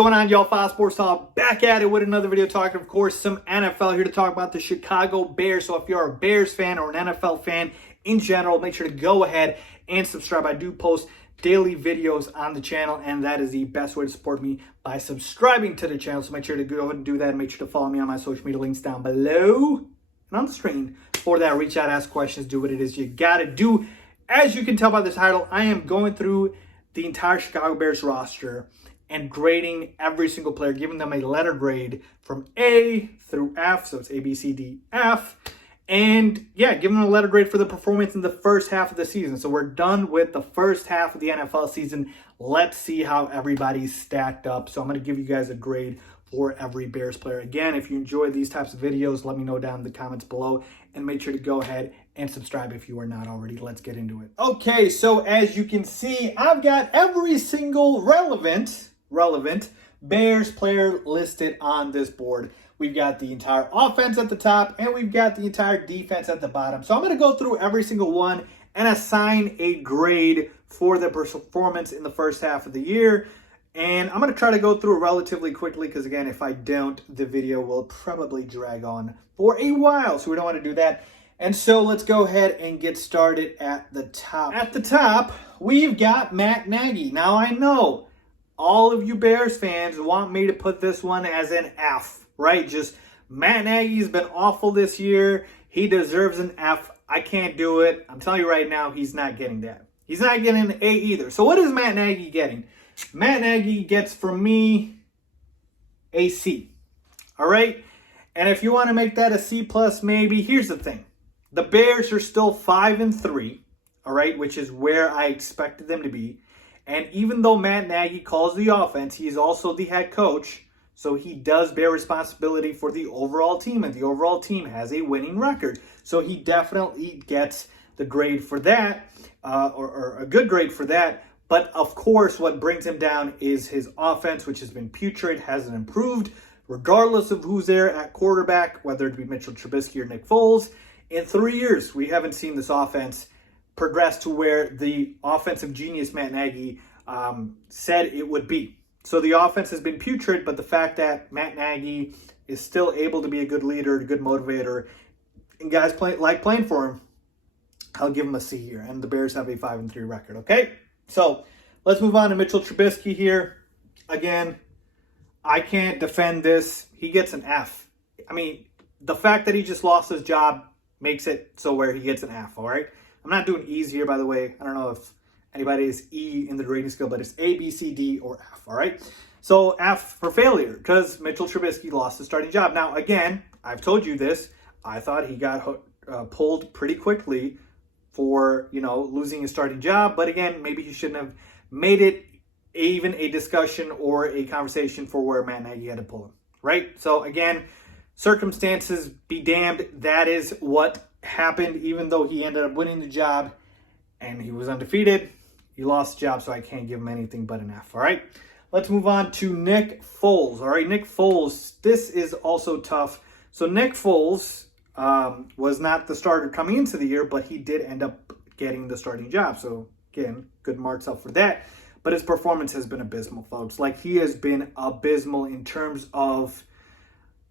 going on, y'all? FaizSportsTalk back at it with another video talking, of course, some NFL here to talk about the Chicago Bears. So if you're a Bears fan or an NFL fan in general, make sure to go ahead and subscribe. I do post daily videos on the channel, and that is the best way to support me by subscribing to the channel. So make sure to go ahead and do that, and make sure to follow me on my social media links down below and on the screen. For that, reach out, ask questions, do what it is you gotta do. As you can tell by the title, I am going through the entire Chicago Bears roster and grading every single player, giving them a letter grade from A through F, so it's A, B, C, D, F. And yeah, giving them a letter grade for the performance in the first half of the season. So we're done with the first half of the NFL season. Let's see how everybody's stacked up. So I'm going to give you guys a grade for every Bears player. Again, if you enjoy these types of videos, let me know down in the comments below. And make sure to go ahead and subscribe if you are not already. Let's get into it. Okay, so as you can see, I've got every single relevant Bears player listed on this board. We've got the entire offense at the top, and we've got the entire defense at the bottom. So I'm going to go through every single one and assign a grade for the performance in the first half of the year. And I'm going to try to go through it relatively quickly because, again, if I don't, the video will probably drag on for a while. So we don't want to do that. And so let's go ahead and get started at the top. At the top, we've got Matt Nagy. Now, I know all of you Bears fans want me to put this one as an F, right? Just Matt Nagy's been awful this year. He deserves an F. I can't do it. I'm telling you right now, he's not getting that. He's not getting an A either. So what is Matt Nagy getting? Matt Nagy gets, from me, a C. All right? And if you want to make that a C plus maybe, here's the thing. The Bears are still 5-3, all right, which is where I expected them to be. And even though Matt Nagy calls the offense, he is also the head coach, so he does bear responsibility for the overall team, and the overall team has a winning record. So he definitely gets the grade for that, or a good grade for that. But of course, what brings him down is his offense, which has been putrid, hasn't improved, regardless of who's there at quarterback, whether it be Mitchell Trubisky or Nick Foles. In 3 years, we haven't seen this offense progress to where the offensive genius Matt Nagy said it would be. So the offense has been putrid, but the fact that Matt Nagy is still able to be a good leader, a good motivator, and guys like playing for him, I'll give him a C here. And the Bears have a 5-3 record, okay? So let's move on to Mitchell Trubisky here. Again, I can't defend this. He gets an F. I mean, the fact that he just lost his job makes it so where he gets an F, all right? I'm not doing E's here, by the way. I don't know if anybody is E in the rating scale, but it's A, B, C, D, or F, all right? So F for failure because Mitchell Trubisky lost his starting job. Now, again, I've told you this. I thought he got pulled pretty quickly for, losing his starting job. But again, maybe he shouldn't have made it even a discussion or a conversation for where Matt Nagy had to pull him, right? So again, circumstances be damned. That is what happened, even though he ended up winning the job and he was undefeated. He lost the job, so I can't give him anything but an F, all right? Let's move on to Nick Foles, all right? Nick Foles, this is also tough. So Nick Foles was not the starter coming into the year, but he did end up getting the starting job. So again, good marks up for that. But his performance has been abysmal, folks. Like, he has been abysmal in terms of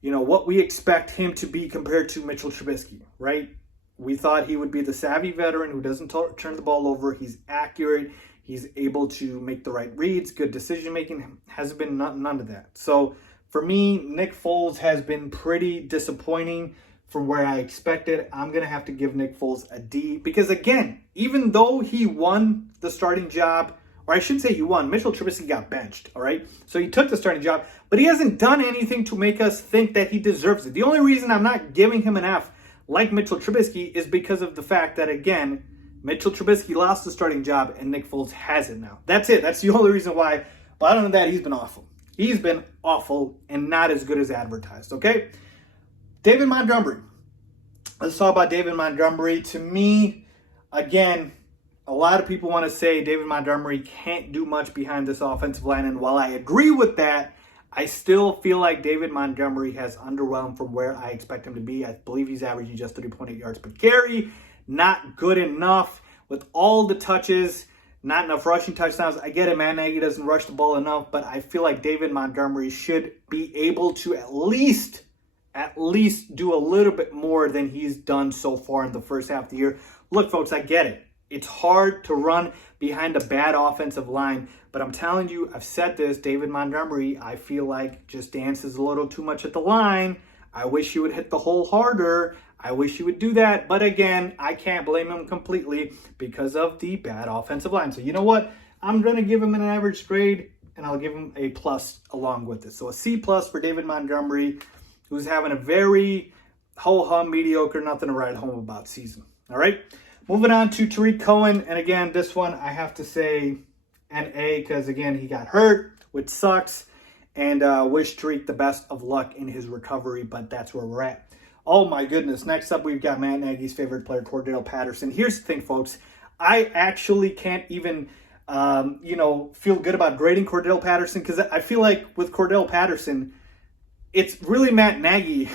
what we expect him to be compared to Mitchell Trubisky, right? We thought he would be the savvy veteran who doesn't turn the ball over. He's accurate. He's able to make the right reads, good decision-making. Hasn't been none of that. So for me, Nick Foles has been pretty disappointing from where I expected. I'm going to have to give Nick Foles a D because, again, even though he won the starting job, or I should say he won, Mitchell Trubisky got benched, all right? So he took the starting job, but he hasn't done anything to make us think that he deserves it. The only reason I'm not giving him an F like Mitchell Trubisky is because of the fact that, again, Mitchell Trubisky lost the starting job and Nick Foles has it now. That's it. That's the only reason why. But other than that, he's been awful. He's been awful and not as good as advertised, okay? David Montgomery. Let's talk about David Montgomery. To me, again, a lot of people want to say David Montgomery can't do much behind this offensive line. And while I agree with that, I still feel like David Montgomery has underwhelmed from where I expect him to be. I believe he's averaging just 3.8 yards per carry. Not good enough with all the touches not enough rushing touchdowns. I get it, Matt Nagy doesn't rush the ball enough, but I feel like David Montgomery should be able to at least do a little bit more than he's done so far in the first half of the year. Look, folks, I get it. It's hard to run behind a bad offensive line, but I'm telling you, I've said this, David Montgomery, I feel like just dances a little too much at the line. I wish he would hit the hole harder. I wish he would do that. But again, I can't blame him completely because of the bad offensive line. So you know what? I'm going to give him an average grade, and I'll give him a plus along with it. So a C plus for David Montgomery, who's having a very ho-hum, mediocre, nothing to write home about season. All right? Moving on to Tariq Cohen. And again, this one I have to say an A because, again, he got hurt, which sucks. And wish Tariq the best of luck in his recovery, but that's where we're at. Oh my goodness. Next up, we've got Matt Nagy's favorite player, Cordell Patterson. Here's the thing, folks. I actually can't even, feel good about grading Cordell Patterson because I feel like with Cordell Patterson, it's really Matt Nagy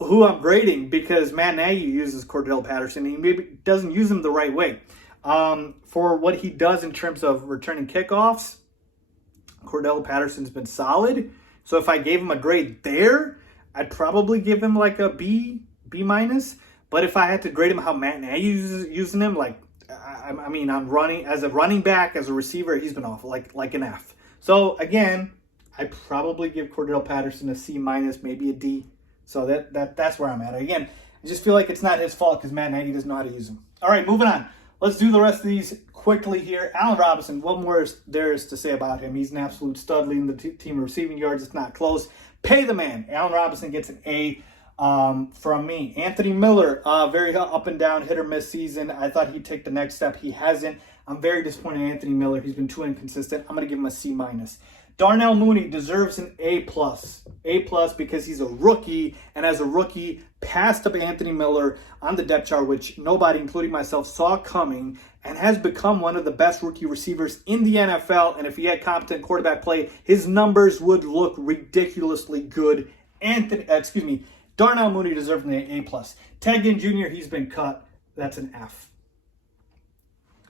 who I'm grading because Matt Nagy uses Cordell Patterson and he maybe doesn't use him the right way. For what he does in terms of returning kickoffs, Cordell Patterson's been solid. So if I gave him a grade there, I'd probably give him like a B minus. But if I had to grade him how Matt Nagy using him, like, I mean, on running as a running back, as a receiver, he's been awful, like an F. So again, I'd probably give Cordell Patterson a C minus, maybe a D. So that's where I'm at. Again, I just feel like it's not his fault because Matt Nagy doesn't know how to use him. All right, moving on. Let's do the rest of these quickly here. Allen Robinson, what more there is to say about him? He's an absolute stud leading the team receiving yards. It's not close. Pay the man. Allen Robinson gets an A from me. Anthony Miller, very up and down, hit or miss season. I thought he'd take the next step. He hasn't. I'm very disappointed in Anthony Miller. He's been too inconsistent. I'm going to give him a C minus. Darnell Mooney deserves an A+. A+ because he's a rookie, and as a rookie, passed up Anthony Miller on the depth chart, which nobody, including myself, saw coming, and has become one of the best rookie receivers in the NFL. And if he had competent quarterback play, his numbers would look ridiculously good. Darnell Mooney deserves an A+. Ted Ginn Jr., he's been cut. That's an F.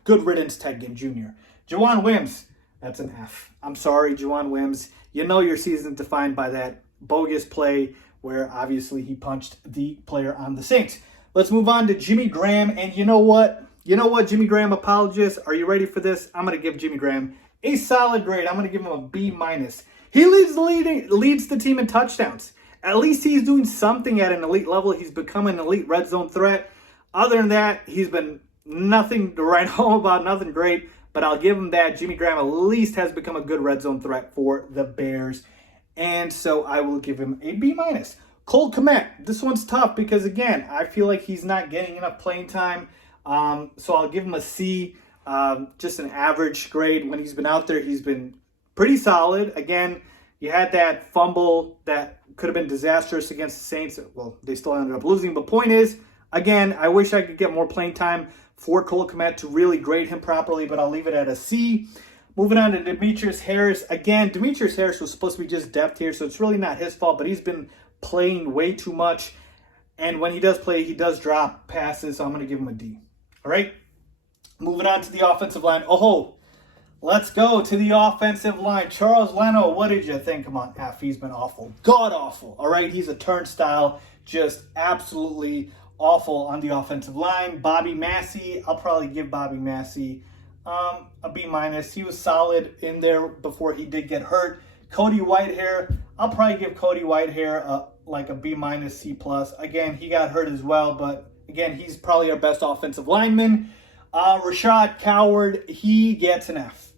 Good riddance, Ted Ginn Jr. Jawan Wims, that's an F. I'm sorry, Jawan Wims. You know your season defined by that bogus play where obviously he punched the player on the Saints. Let's move on to Jimmy Graham. And you know what? Jimmy Graham apologists, are you ready for this? I'm going to give Jimmy Graham a solid grade. I'm going to give him a B-. He leads the team in touchdowns. At least he's doing something at an elite level. He's become an elite red zone threat. Other than that, he's been nothing to write home about, nothing great. But I'll give him that. Jimmy Graham at least has become a good red zone threat for the Bears. And so I will give him a B-. Clill Mack, this one's tough because, again, I feel like he's not getting enough playing time. So I'll give him a C, just an average grade. When he's been out there, he's been pretty solid. Again, you had that fumble that could have been disastrous against the Saints. Well, they still ended up losing. But point is, again, I wish I could get more playing time for Clill Mack to really grade him properly, but I'll leave it at a C. Moving on to Demetrius Harris. Again, Demetrius Harris was supposed to be just depth here, so it's really not his fault, but he's been playing way too much. And when he does play, he does drop passes, so I'm going to give him a D. All right? Moving on to the offensive line. Let's go to the offensive line. Charles Leno, what did you think? Come on, F. He's been awful. God awful. All right? He's a turnstile. Just absolutely awful on the offensive line. Bobby Massey, I'll probably give Bobby Massey a B-. He was solid in there before he did get hurt. Cody Whitehair, I'll probably give Cody Whitehair like a B-, C+. Again, he got hurt as well, but again, he's probably our best offensive lineman. Rashad Coward, he gets an F.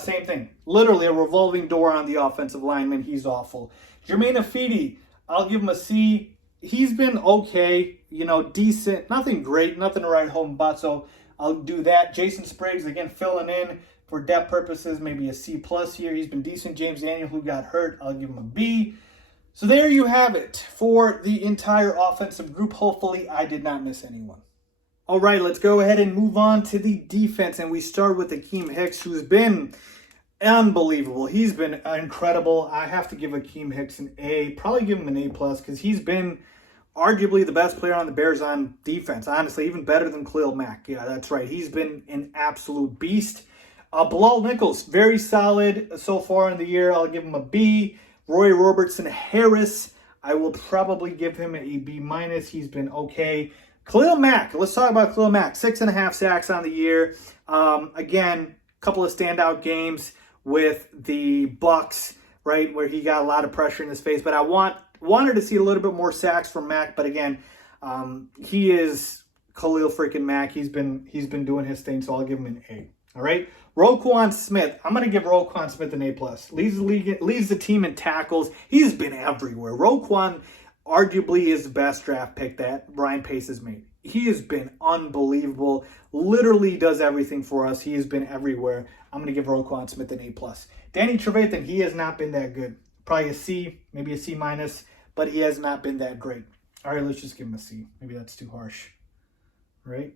Same thing. Literally a revolving door on the offensive lineman. He's awful. Jermaine Afidi, I'll give him a C. He's been okay, decent. Nothing great, nothing to write home about, so I'll do that. Jason Spriggs, again, filling in for depth purposes, maybe a C+ here. He's been decent. James Daniel, who got hurt, I'll give him a B. So there you have it for the entire offensive group. Hopefully, I did not miss anyone. All right, let's go ahead and move on to the defense, and we start with Akeem Hicks, who's been unbelievable. He's been incredible. I have to give Akeem Hicks an A, probably give him an A+, because he's been arguably the best player on the Bears on defense. Honestly, even better than Clill Mack. Yeah, that's right. He's been an absolute beast. Bilal Nichols, very solid so far in the year. I'll give him a B. Roy Robertson Harris, I will probably give him a B-. He's been okay. Clill Mack, let's talk about Clill Mack. 6.5 sacks on the year. Again, a couple of standout games with the Bucs, right, where he got a lot of pressure in his face. But I wanted to see a little bit more sacks from Mack. But again, he is Khalil freaking Mack. He's been doing his thing, so I'll give him an A. All right. Roquan Smith. I'm going to give Roquan Smith an A+. Leads the team in tackles. He's been everywhere. Roquan arguably is the best draft pick that Ryan Pace has made. He has been unbelievable. Literally does everything for us. He has been everywhere. I'm going to give Roquan Smith an A+. Danny Trevathan, he has not been that good. Probably a C, maybe a C-, but he has not been that great. All right, let's just give him a C. Maybe that's too harsh. Right?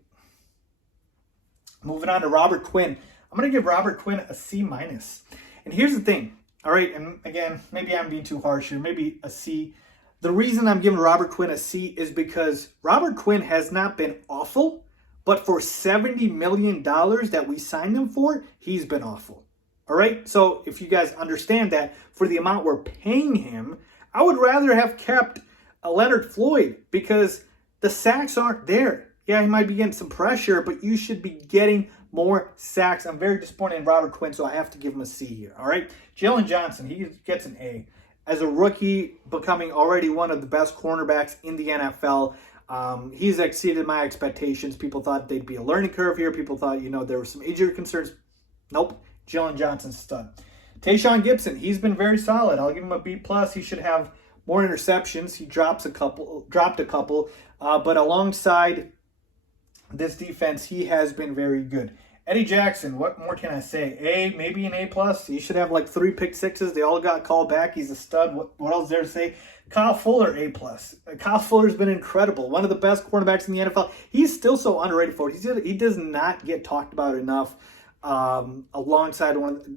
Moving on to Robert Quinn. I'm going to give Robert Quinn a C-. And here's the thing. All right, and again, maybe I'm being too harsh here. Maybe a C. The reason I'm giving Robert Quinn a C is because Robert Quinn has not been awful, but for $70 million that we signed him for, he's been awful. All right? So if you guys understand that, for the amount we're paying him, I would rather have kept Leonard Floyd because the sacks aren't there. Yeah, he might be getting some pressure, but you should be getting more sacks. I'm very disappointed in Robert Quinn, so I have to give him a C here. All right? Jalen Johnson, he gets an A. As a rookie, becoming already one of the best cornerbacks in the NFL, he's exceeded my expectations. People thought they'd be a learning curve here. People thought, there were some injury concerns. Nope. Jalen Johnson's stud. Tayshaun Gibson, he's been very solid. I'll give him a B+. He should have more interceptions. He dropped a couple. But alongside this defense, he has been very good. Eddie Jackson, what more can I say? A, maybe an A+. He should have like 3 pick sixes. They all got called back. He's a stud. What else is there to say? Kyle Fuller, A+. Kyle Fuller's been incredible. One of the best cornerbacks in the NFL. He's still so underrated for it. He does not get talked about enough alongside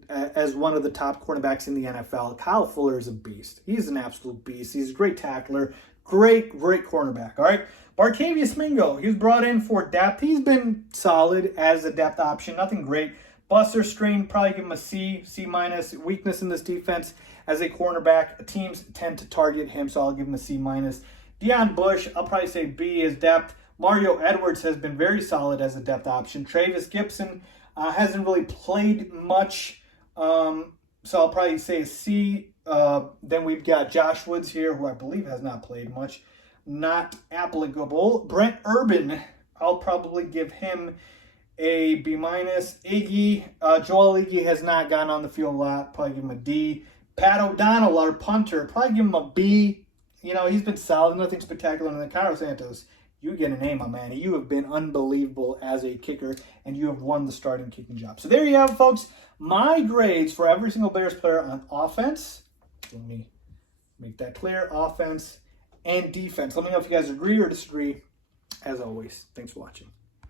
as one of the top cornerbacks in the NFL. Kyle Fuller is a beast. He's an absolute beast. He's a great tackler. Great cornerback. All right. Bartavious Mingo, he was brought in for depth. He's been solid as a depth option. Nothing great. Buster Screen, probably give him a C, C-. Weakness in this defense as a cornerback. Teams tend to target him, so I'll give him a C-. Deion Bush, I'll probably say B is depth. Mario Edwards has been very solid as a depth option. Travis Gibson hasn't really played much, so I'll probably say a C. Then we've got Josh Woods here, who I believe has not played much. Not applicable. Brent Urban, I'll probably give him a B-. Iggy, Joel Iggy has not gotten on the field a lot. Probably give him a D. Pat O'Donnell, our punter, probably give him a B. He's been solid. Nothing spectacular. And then Cairo Santos, you get an A, my man. You have been unbelievable as a kicker, and you have won the starting kicking job. So there you have it, folks. My grades for every single Bears player on offense. Let me make that clear. Offense and defense. Let me know if you guys agree or disagree. As always, thanks for watching.